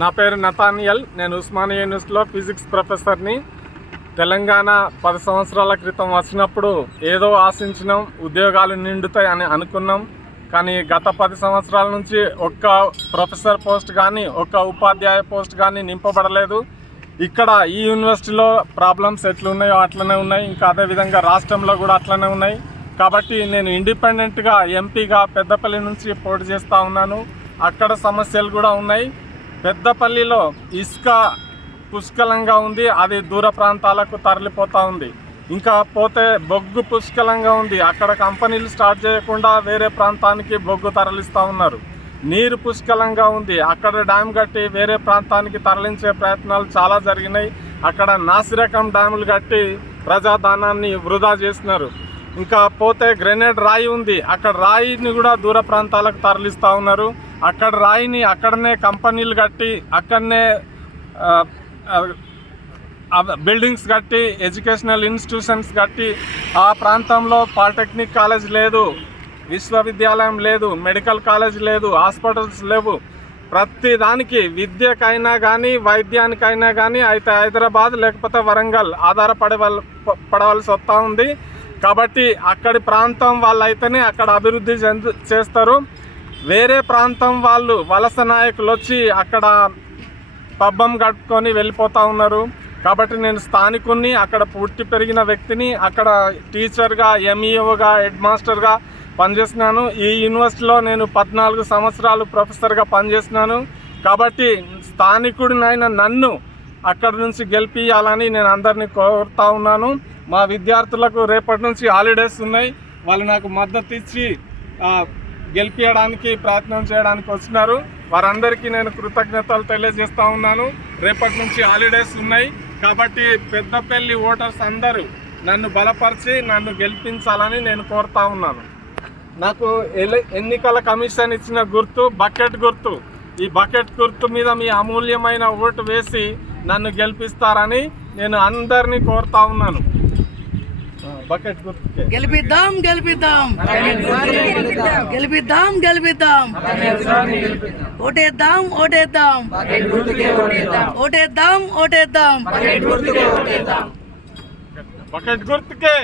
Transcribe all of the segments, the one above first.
నా పేరు నతానియల్. నేను ఉస్మానియా యూనివర్సిటీలో ఫిజిక్స్ ప్రొఫెసర్ని. తెలంగాణ పది సంవత్సరాల క్రితం వచ్చినప్పుడు ఏదో ఆశించినాం ఉద్యోగాలు నిండుతాయి అని అనుకున్నాం. కానీ గత పది సంవత్సరాల నుంచి ఒక్క ప్రొఫెసర్ పోస్ట్ కానీ ఒక్క ఉపాధ్యాయ పోస్ట్ కానీ నింపబడలేదు. ఇక్కడ ఈ యూనివర్సిటీలో ప్రాబ్లమ్స్ ఎట్లున్నాయో అట్లనే ఉన్నాయి. ఇంకా అదేవిధంగా రాష్ట్రంలో కూడా అట్లనే ఉన్నాయి. కాబట్టి నేను ఇండిపెండెంట్గా ఎంపీగా పెద్దపల్లి నుంచి పోటీ చేస్తూ ఉన్నాను. అక్కడ సమస్యలు కూడా ఉన్నాయి. పెద్దపల్లిలో ఇసుక పుష్కలంగా ఉంది. అది దూర ప్రాంతాలకు తరలిపోతూ ఉంది. ఇంకా పోతే బొగ్గు పుష్కలంగా ఉంది. అక్కడ కంపెనీలు స్టార్ట్ చేయకుండా వేరే ప్రాంతానికి బొగ్గు తరలిస్తూ ఉన్నారు. నీరు పుష్కలంగా ఉంది. అక్కడ డ్యామ్ కట్టి వేరే ప్రాంతానికి తరలించే ప్రయత్నాలు చాలా జరిగినాయి. అక్కడ నాసిరకం డ్యాములు కట్టి ప్రజాధనాన్ని వృధా చేస్తున్నారు ఇంకా పోతే గ్రెనేడ్ రాయి ఉంది. అక్కడ రాయిని కూడా దూర ప్రాంతాలకు తరలిస్తూ ఉన్నారు. అక్కడ రాయిని అక్కడనే కంపెనీలు కట్టి అక్కడనే బిల్డింగ్స్ కట్టి ఎడ్యుకేషనల్ ఇన్స్టిట్యూషన్స్ కట్టి ఆ ప్రాంతంలో పాలిటెక్నిక్ కాలేజ్ లేదు విశ్వవిద్యాలయం లేదు మెడికల్ కాలేజ్ లేదు హాస్పిటల్స్ లేవు. ప్రతి దానికి విద్యకైనా కానీ వైద్యానికైనా కానీ అయితే హైదరాబాద్ లేకపోతే వరంగల్ ఆధారపడవల్ పడవలసి వస్తూ ఉంది. కాబట్టి అక్కడి ప్రాంతం వాళ్ళైతేనే అక్కడ అభివృద్ధి చెందు చేస్తారు. వేరే ప్రాంతం వాళ్ళు వలస నాయకులు వచ్చి అక్కడ పబ్బం కట్టుకొని వెళ్ళిపోతూ ఉన్నారు. కాబట్టి నేను స్థానికుని అక్కడ పుట్టి పెరిగిన వ్యక్తిని అక్కడ టీచర్గా ఎంఈఓగా హెడ్ మాస్టర్గా పనిచేస్తున్నాను. ఈ యూనివర్సిటీలో నేను పద్నాలుగు సంవత్సరాలు ప్రొఫెసర్గా పనిచేస్తున్నాను. కాబట్టి స్థానికుడినైన నన్ను అక్కడి నుంచి గెలిపియాలని నేను అందరినీ కోరుతా ఉన్నాను. మా విద్యార్థులకు రేపటి నుంచి హాలిడేస్ ఉన్నాయి. వాళ్ళు నాకు మద్దతు ఇచ్చి గెలిపించడానికి ప్రయత్నం చేయడానికి వచ్చినారు వారందరికీ నేను కృతజ్ఞతలు తెలియజేస్తా ఉన్నాను. రేపటి నుంచి హాలిడేస్ ఉన్నాయి. కాబట్టి పెద్దపల్లి ఓటర్స్ అందరూ నన్ను బలపరిచి నన్ను గెలిపించాలని నేను కోరుతా ఉన్నాను. నాకు ఎల- ఎన్నికల కమిషన్ ఇచ్చిన గుర్తు బకెట్ గుర్తు. ఈ బకెట్ గుర్తు మీద మీ అమూల్యమైన ఓటు వేసి నన్ను గెలిపిస్తారని నేను అందరినీ కోరుతా ఉన్నాను. బకెట్ గుర్తుకే. గెలిపిద్దాం. గెలిపిద్దాం. గెలిపిద్దాం గెలిపిద్దాం ఓటేద్దాం ఓటేద్దాం. ఓటేద్దాం ఓటేద్దాం. బకెట్ గుర్తుకే.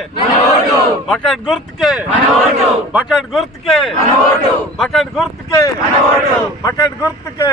బకెట్ గుర్తుకే. బకెట్ గుర్తుకే. బకెట్ గుర్తుకే. బకెట్ గుర్తుకే.